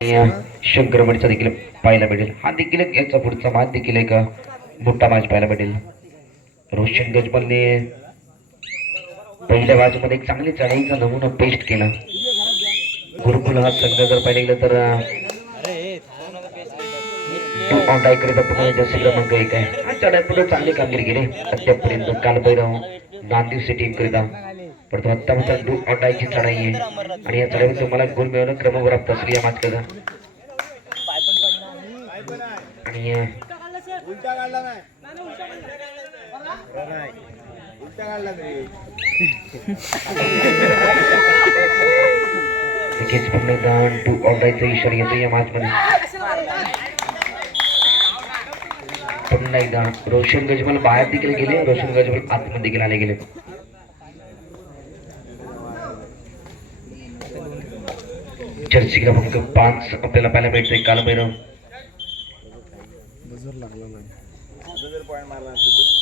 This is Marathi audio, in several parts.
शंकरमणीचा देखील पाहायला भेटेल. हा देखील एक याचा पुढचा मॅच देखील एक मोठा मॅच पाहायला भेटेल. रोशन गजमलने पहिल्या मॅच मध्ये एक चांगली चढाईचा नमुना पेस्ट केला. गुरुकुल हा संघ जर पाहिलं गेलं तर करिता पुन्हा जर्सी क्रमांक 1 आहे. हा चढाई पुढे चांगली कामगिरी केली अद्यापपर्यंत. कालभैरव नांदिवशी टीम करिता पण तो आत्ता मात्र डू ऑनडायची चढाई आहे आणि या चढाईमध्ये तुम्हाला गोल मिळवणं क्रमवार असली या मॅच करता आणि लगेच पुन्हा एकदा डू ऑनडायचा इशारा येतो या मॅच मध्ये. पुन्हा एकदा रोशन गजमल बाहेर देखील गेले, रोशन गजमल आतमध्ये देखील आले गेले. जर्सी क्रमांक 5 आपल्याला पाहायला भेटतोय कालभैरव.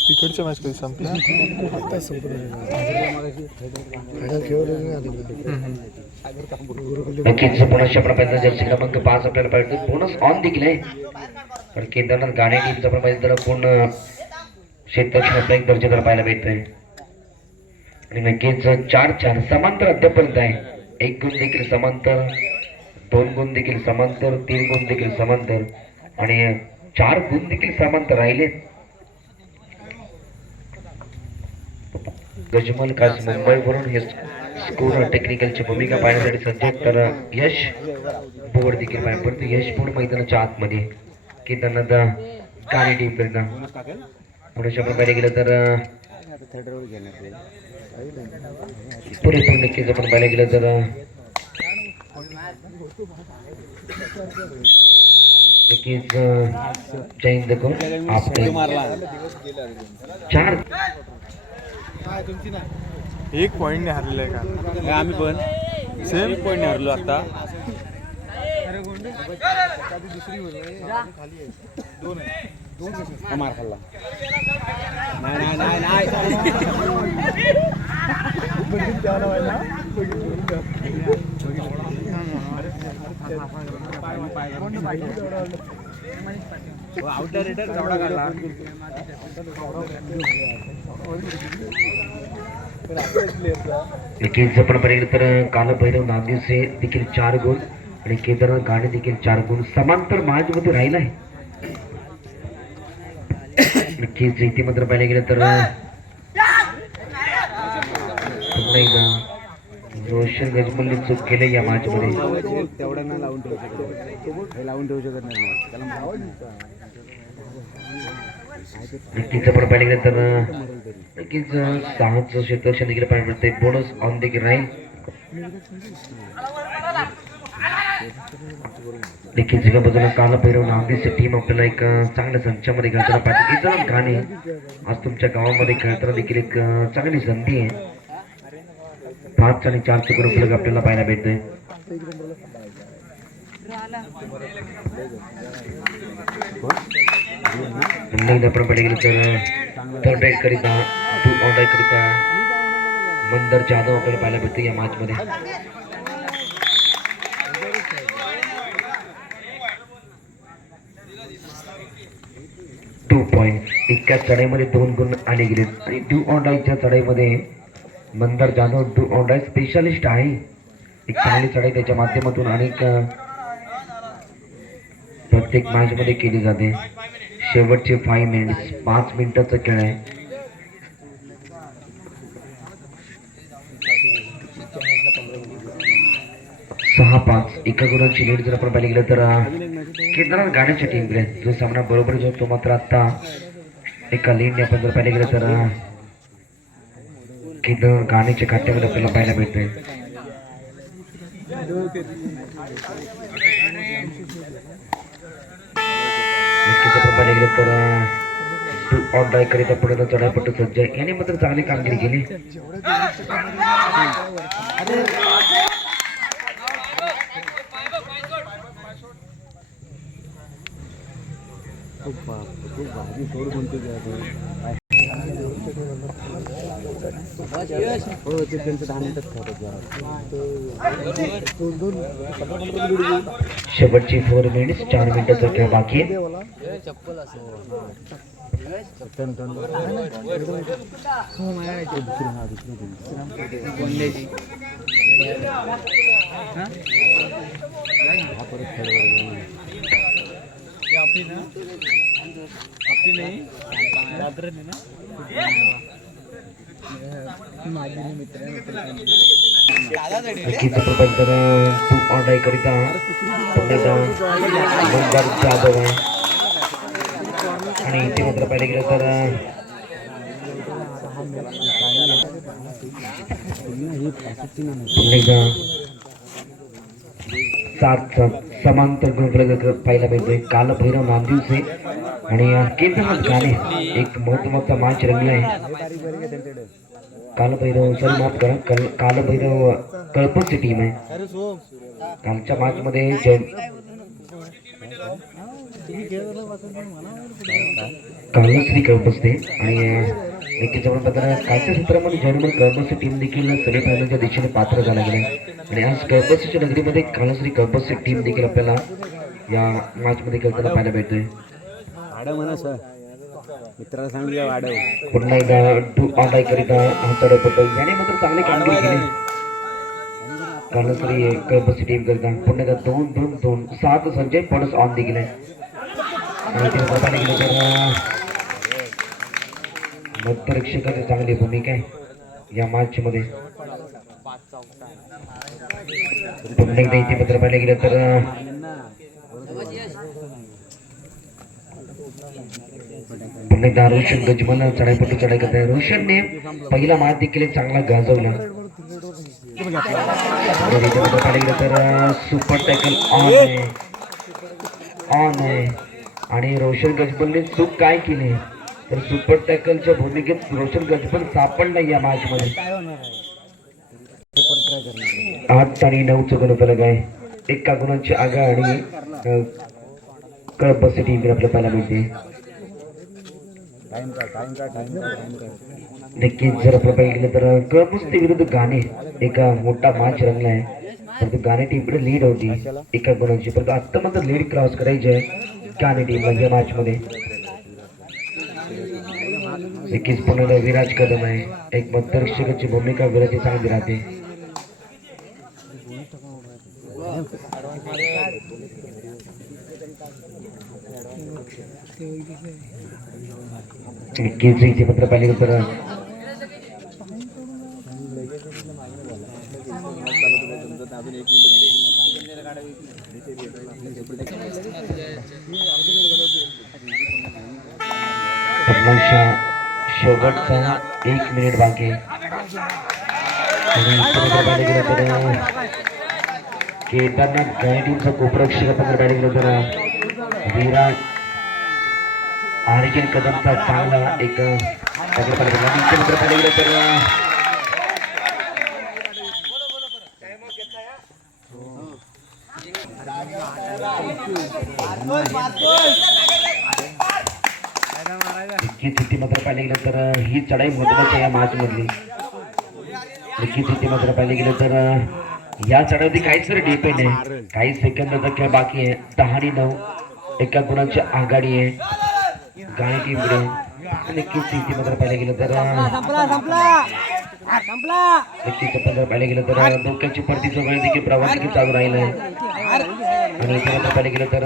तिकडच्या मॅच कधी संपल्या नक्कीच बोनस आपण पाहिजे. जर्सी क्रमांक 5 आपल्याला पाहिजे. बोनस ऑन देखील आहे कारण केदारनाथ गाणे टीमचा पण पाहिजे तर पूर्ण क्षेत्ररक्षण आपला एक दर्जेदार पाहायला भेटतोय आणि नक्कीच 4-4 समांतर अद्यापर्यंत आहे. 1 गुण देखील समांतर, 2 गुण देखील समांतर, 3 गुण देखील समांतर आणि 4 गुण देखील समांतर राहिले. गजमल खास मुंबईवरून हे स्कोर टेक्निकलची भूमिका पाहण्यासाठी सज्ज. तर यश बोर्ड देखील पाहिजे परंतु यश बोर्ड मैदानाच्या आतमध्ये केदारनाथ गाणे टीम करिता पुढे शब्द पाहिजे गेलं तर पुरेपूर नक्कीच आपण पाहिलं गेलं तर नक्कीच जयंत कौर आपले 4 1 पॉईंटने हरलेलं आहे का? आम्ही पण सेम पॉईंटने हरलो आता. मार खाल्ला. आउटर रेडर केवढा काढला. नक्कीच आपण पाहिलं तर कालभैरव नांदिवसे देखील 4 गुण आणि केदारनाथ गाणे देखील 4 गुण समांतर मॅच मध्ये राहिला आहे. नक्कीच इथे मात्र पाहिलं गेलं तर पुन्हा एकदा रोशन गजमलने चूक केली या मॅच मध्ये. तेवढा ना लावून ठेवू शकत, लावून ठेवू शकत नाही त्याला. नक्कीच आपण पाहिलं गेलं तर नक्कीच 6चं क्षेत्ररक्षण देखील पाहायला मिळते. बोनस ऑन देखील राहील. नक्कीच एका बाजूला कालभैरव नांदेडची टीम आपल्याला एक चांगल्या संचामध्ये खेळताना पाहिजे. इतर गाणे आज तुमच्या गावामध्ये खेळताना देखील एक चांगली संधी आहे. 5 आणि 4चे ग्रुप आपल्याला पाहायला भेटतोय. आपण पाहिलं गेलं तर थर्ड राईड करिता टू ऑन राईड करिता मंदर जाधव आपल्याला पाहायला भेटते या मॅच मध्ये. एका चढाईमध्ये 2 गुण आले गेले आणि डू ऑन राईडच्या चढाईमध्ये मंदर Jadhav do on ride specialist आहे. एक चांगली चढाई त्याच्या माध्यमातून अनेक प्रत्येक मॅच मध्ये केली जाते. शेवटचे 5 मिनिट्स 5 मिनिटाचा खेळ आहे. 6-5 एका गुणाची लीड जर आपण पाहिलं गेलं तर केदारनाथ गाण्याच्या टीमकडे जो सामना बरोबर जो तो मात्र आता एका लीडने आपण जर पाहिलं गेलं तर केदारनाथ गाण्याच्या खात्यामध्ये आपल्याला पाहायला भेटतोय. नक्कीच आपण पाहिलं गेलं तर ऑन ड्राय करीता पुढे चढाईपट्टू सज्ज आहे. याने मात्र चांगली कामगिरी केली. खूप भारी सोड कोणते हो ते त्यांचं 10 मिनिटात खेळतात जरा. शेवटची 4 मिनिट्स 4 मिनिटाचा खेळ बाकी आहे. नक्कीच आपण तर तू ऑर्डर करिता जाधव आहे आणि इथे मात्र पाहिलं गेलं तर सात समांतर गुणफलक पाहायला मिळतोय. कालभैरव नांदिवसे आणि केदारनाथ गाणे एक महत्वाचा मॅच रंगला आहे. कालभैरव सॉरी माफ करा, कालभैरव कळपची टीम आहे. कालच्या मॅच मध्ये कालश्री कळपसते आणि नक्कीच आपण कालच्या सत्रामध्ये जर्मन कळपसची टीम देखील सेमीफायनलच्या दिशेने पात्र झाला गेला आणि आज कळपसच्या नगरीमध्ये कालश्री कळपसची टीम देखील आपल्याला या मॅच मध्ये खेळताना पाहायला भेटतोय. मित्राला सांगितलं वाढव. पुन्हा एकदा टू ऑन करिता हा चढपट याने मात्र चांगली कामगिरी केली. कालश्री कळपसची टीम करता पुन्हा एकदा 2-2-2 7 संजय पडस ऑन देखील आहे आणि ते बघायला गेलं तर मध्यरक्षकाची चांगली भूमिका आहे या मॅच मध्ये. पुन्हा एकदा इथे पत्र पाहायला गेलं तर पुन्हा एकदा रोशन गजमल चढाईपट्टी चढाई करत आहे. रोशनने पहिला मॅच देखील चांगला गाजवला. पाहायला गेलं तर सुपर टॅकल ऑन आहे आणि रोशन गजमलने चूक काय केली तर सुपर टॅकलच्या भूमिकेत रोशन गजमल सापडला या मॅच मध्ये. 8 आणि 9 गुणफलक आहे. 1 गुणांची आघाडी कळपसची टीम आपल्याला पाहायला मिळते. नक्कीच जर आपलं पाहिजे गेलं तर कळपसते विरुद्ध गाणे एका मोठा मॅच रंगला आहे. परंतु गाणे टीमकडे लीड होती 1 गुणांची, परंतु आत्ता मात्र लीड क्रॉस करायची आहे गाणे टीमला या मॅच मध्ये. नक्कीच पुन्हा विराज कदम आहे. एक मध्यरक्षकाची भूमिका विराची चांगली राहते. नक्कीच इथे पत्र पाहिजे तर शेवटचा 1 मिनिट बाकी आणि पाहिलं गेलं तर केदारनाथ गाणी टीमचा कोपरक्षक आपण पाहिलं गेलं तर विराट आर्यन कदमचा चांगला एक पाहिलं गेलं तर मात्र पाहिलं गेलं तर ही चढाई महत्वाची या मॅच मधली. नक्कीच मात्र पाहिलं गेलं तर या चढाईवरती काहीच तरी डिपेंड आहे. काही सेकंदाचा खेळ बाकी आहे. 10 आणि 9 1 गुणांची आघाडी आहे गाणी टीमकडे. नक्कीच इथे मात्र पाहिलं गेलं तर नक्कीच आपण जर पाहिलं गेलं तर डोक्याची परतीचा वेळ देखील प्रवास देखील चालू राहिला आहे आणि इथे मात्र पाहिलं गेलं तर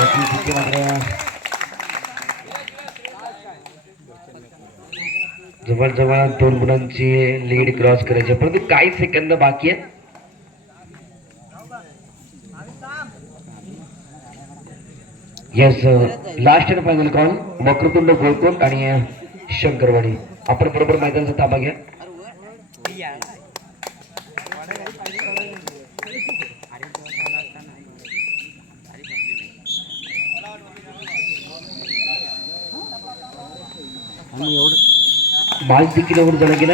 नक्कीच मात्र जवळजवळ 2 गुणांची लीड क्रॉस करायची, परंतु काही सेकंद बाकी आहेत. Yes last and final call Vakratund Golkot आणि शंकरवाडी. आपण बरोबर मैदानाचा ताबा घ्या. मॅच देखील ओव्हर झाला गेला.